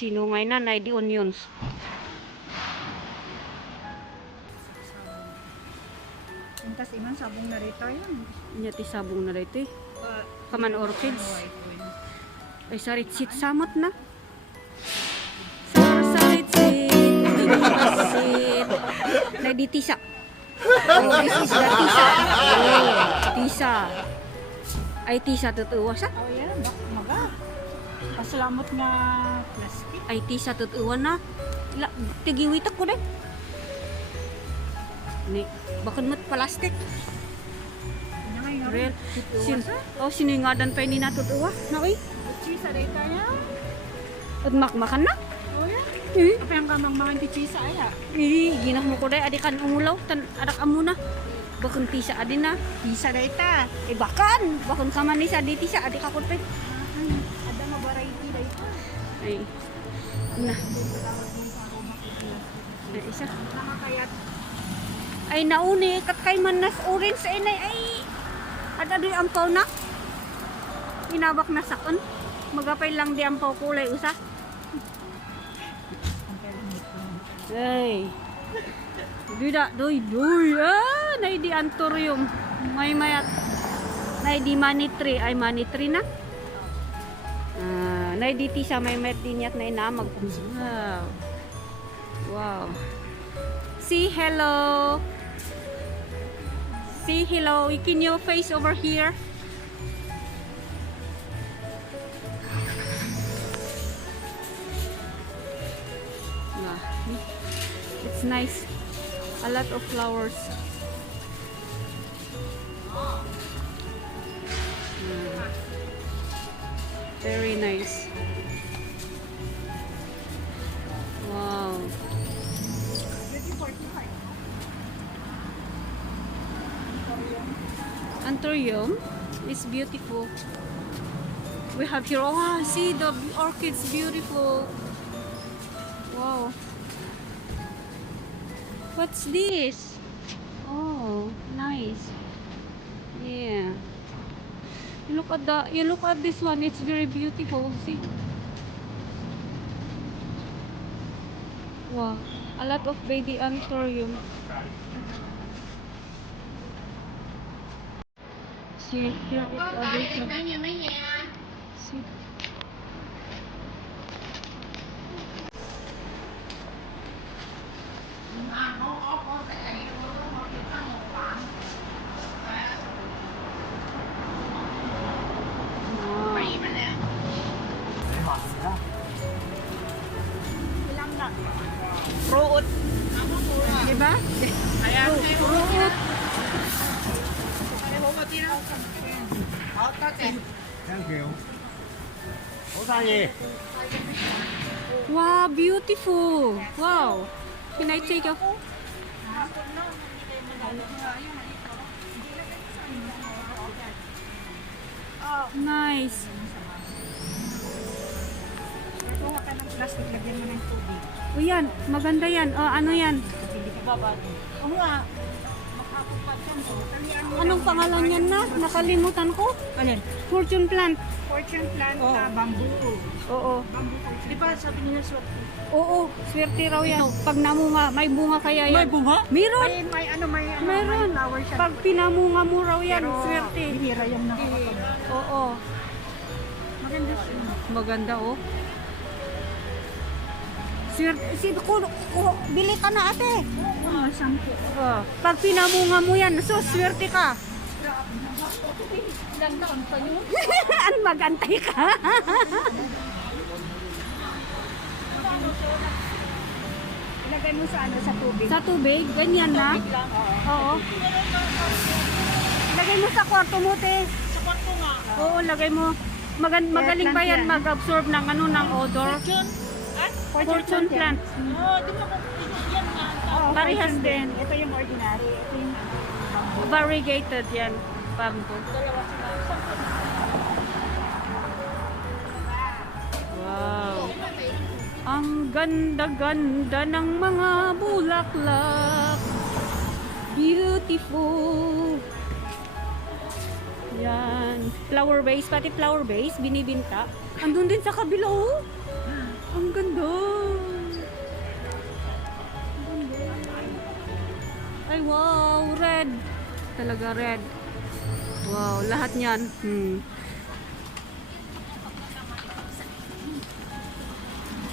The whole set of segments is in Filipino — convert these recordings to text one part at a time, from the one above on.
Sinungay na na di onions. Ang tas iman sabong na rito yan. Nya ti sabong na dito. Kaman orchids. Ay sarit-sit samot na. Sarit-sit. Sarit-sit. Na di tisa. Oh, this is the tisa. Oh, tisa. Ay tisa tutuwa sa. Oh yan, maga. Pasalamat nga plastic. Ay tisa tutuwa na. Tigiwit ako din. Ni, bakit mat plastic? Ano nga yung Real. Siningadan pa ni natutuwa. Na oy. chisa rito yan. At makmakan na. Oh yan. Eh. Apa yung kamang mga chisa aya? Ginah mo ko day adikan umulaw tan adak amuna. Bakun tisa adin na. Chisa rito. Eh bakun kaman ni sa di tisa adik ako pe. Ada nga variety rito. Ay. Na. Ay isa. Nakakayat. Ay nauni kat kay manas orange ay ada doy ampaw na. Inabak na sakon. Magapay lang di ampaw kulay usa. Ay. Dida doy nay di antorium. May mayat. Nay di manitri ay manitri na. Nay di tisa may met dinyat na inamag. Wow. Wow. See hello. Say hello. Can you face over here? Yeah. It's nice. A lot of flowers. Yeah. Very nice. Wow. Anthurium is beautiful. We have here, oh, see the orchids, beautiful. Wow. What's this? Oh, nice. Yeah. You look at this one. It's very beautiful. See. Wow. A lot of baby anthurium. See, here is other stuff. See. Ilang na. Fruit. Diba? Ayan. Fruit. Thank you. Osayi. Wow, beautiful. Wow. Can I take a... Nice. Kuha ka ng plastic, lagyan mo ng tubig. O yan, maganda yan. O ano yan? Hindi ka babad. Oo nga. Makakupad yan. Talian mo Anong pangalan yan na? Nakalimutan ko. Alin? Fortune plant. Fortune plant Oh. na bamboo. Oo. Bamboo fortune. Di ba sabi nila swerte? Oo, swerte raw yan. Pag namunga, may bunga kaya yan. bunga? Meron. May Meron. flower siya. Pag pinamunga mo raw yan, Pero swerte. bihira yung nakakapag. Oo. Maganda siya. Maganda oh. Bili ka na ate. Oo, sampo. Pag pinamunga mo yan, so swerte ka. Ilang taon pa yun? An magantay ka. Ilagay mo sa tubig. Sa tubig, ganyan na. lang. Oo. Lagay mo sa kwarto mo, te. Sa kwarto nga. Oo, lagay mo. Magaling ba yan mag-absorb ng ng odor? Fortune plant. Oo, di ba kung yan nga. Parehas din. Ito yung ordinary. Ito yung bamboo. Variegated yan. Bamboo. Dalawa sila. Wow. Ang ganda-ganda ng mga bulaklak. Beautiful. Yan. Flower base. Pati flower base, binibinta. Andun din sa kabila, oh. Ang Ang ganda. Ay, wow, red. Talaga red. Wow, lahat niyan.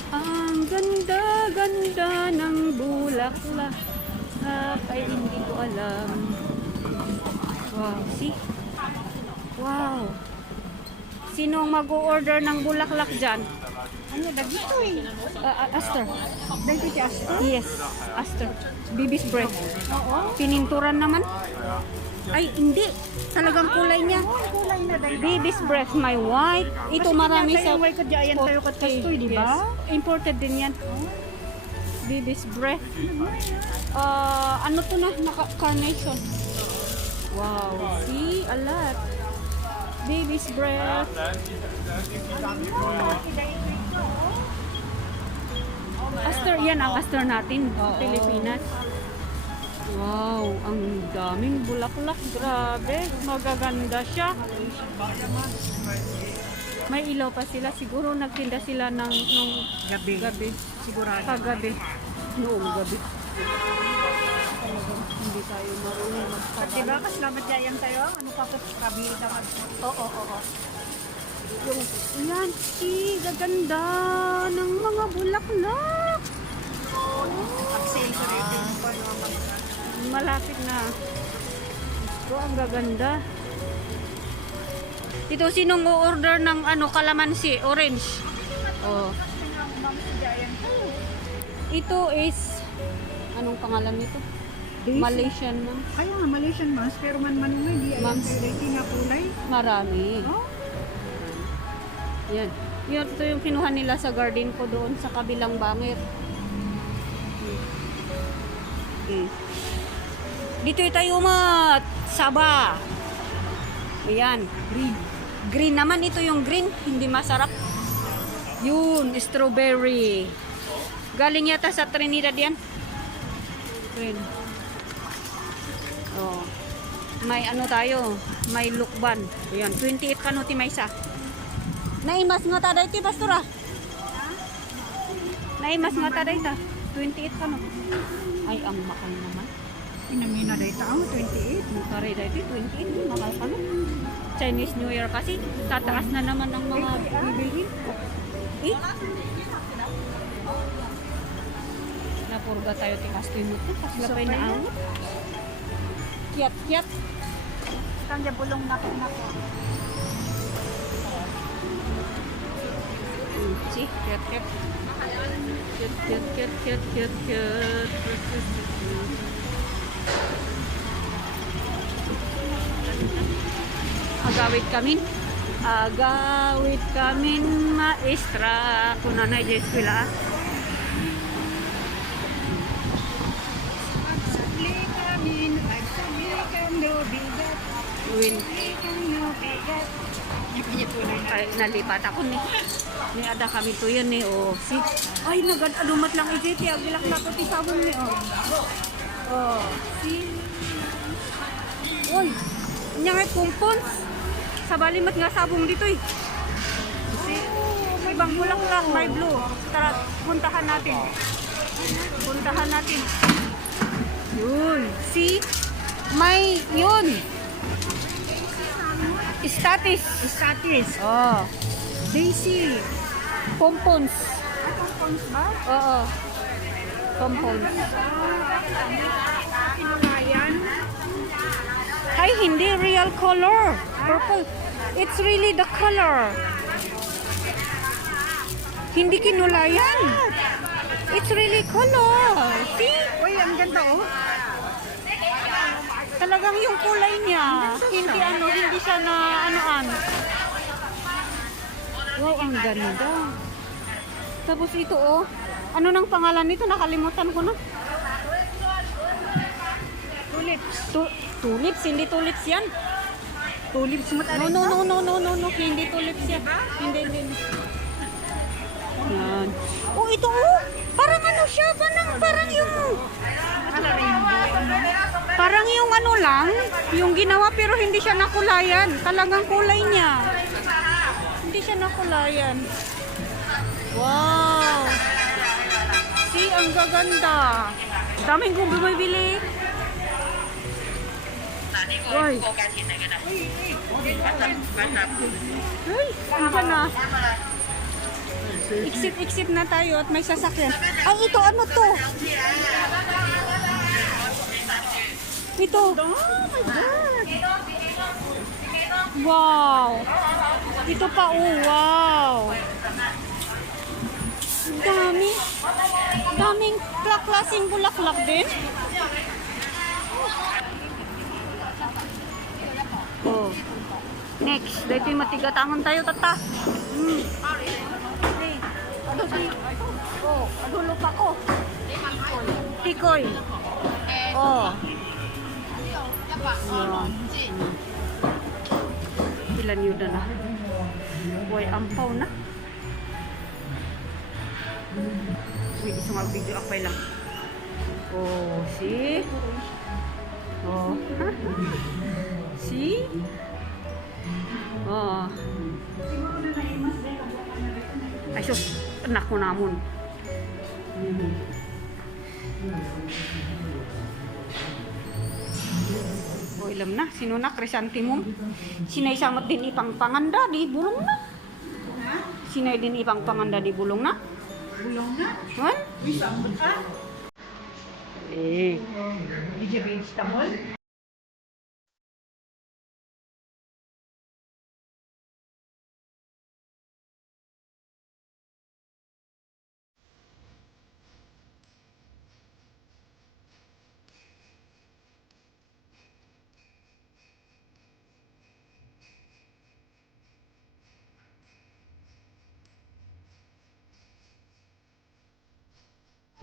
Ang ganda-ganda ng bulaklak. Ay, hindi ko alam. Wow, see? Wow. Sinong mag-o-order ng bulaklak dyan? Ano, dagito eh. Aster. Dagito si Asto? Yes, Aster. Baby's breath. Oo. Pininturan naman. Ay, hindi. Talagang kulay niya. Oh, kulay na dagito. Baby's breath, my white. Ito marami sa... Yung white ko dyan tayo kat kastoy, di ba? Yes. Imported din yan. Baby's breath. Ano to na? Carnation. Wow. See? A lot. Baby's breath. Aster. Yan ang aster natin. Pilipinas. Wow. Ang daming bulaklak. Grabe. Magaganda siya. May ilaw pa sila. Siguro nagtinda sila ng nung gabi. Sigurado. Kagabi. Noong gabi. Hindi tayo marunong At diba, kaslamat dyan tayo? Ano pa po? Kabili ka mag... Oo. Yung, yan, gaganda ng mga bulaklak. Pag-sale ko rin yung Malapit na. Ito, ang gaganda. Ito, sinong o-order ng kalamansi, orange? Oh. Ito is, anong pangalan nito? Malaysian man. Kaya nga, Malaysian mas, pero man-manong hindi. Ayan Mams. tayo rin na kulay. Marami. Oh, Yan. Ito yung kinuha nila sa garden ko doon sa kabilang bangir. Dito tayo Saba. Ayan. Green. Green naman. Ito yung green. Hindi masarap. Yun. Strawberry. Galing yata sa Trinidad yan. Green. Oh. May tayo. May lukban. Ayan. 28 kanuti may isa. Naimas nga taday ti pastora. Naimas nga taday ta. 28 kano. Ay, ang mahal naman. inamina dahil tao, 28. Mukari dahi ti 28. Mahal kano. Chinese New Year kasi. Tataas na naman ang mga bibilhin. Napurga tayo ti kastoy mo to. Kasi lapay na ang kiyat. Kanya bulong nako. See, cute. Agawit kami maestra. Kuna na yung eskwela. Pagsabli kami no bigat. Win. No bigat. Ay, nalipat ako ni ada kami to yan ni si ay nagad-adumat lang iti agilak na to ti sabon ni si oy nya ngay kumpon sa balimat nga sabong dito si may bang bulaklak may blue tara puntahan natin yun si may yun status. Daisy. Pompons. Pompons ba? Oo. Pompons. Pinulayan. Ay, hindi real color. Purple. It's really the color. Hindi kinulayan. It's really color. See? Uy, ang ganda oh. Talagang yung kulay niya. Hindi siya na anoan. Wow, ang ganda. Tapos ito ano nang pangalan nito? Nakalimutan ko na. Tulips. Tulips, hindi tulips yan. Tulips mo tayo. No. Hindi tulips yan. Hindi. Yan. Oh, ito parang ano siya, parang yung parang yung ano lang, yung ginawa pero hindi siya nakulayan. Talagang kulay niya. Hindi siya nakulayan. Wow. ang gaganda. Daming kong bumibili. Uy. Uy, andyan na. Exit na tayo at may sasakyan. Ay, ito, ano to? Ito. Oh my God. Wow. Ito pa, oh, wow. Ang dami. Daming klaseng bulaklak din. Oh. Next, dito yung matigatangan tayo, tata. Oh, adulo pa ko. Tikoy. Oh. Ayan. Ilan yun na? Boy, ampaw na. Uy, isang mag-video akpay lang. Oh, see? Oh. See? Oh. Ay, sus. Anak ko namon. O, ilam na. Sino na? Krisanti mo? Sinay samot din ipang panganda. Di bulong na. Sinay din ipang panganda. Di bulong na. Bulong na. Han? Uy, sambot ka. Eh. Hindi siya vegetable.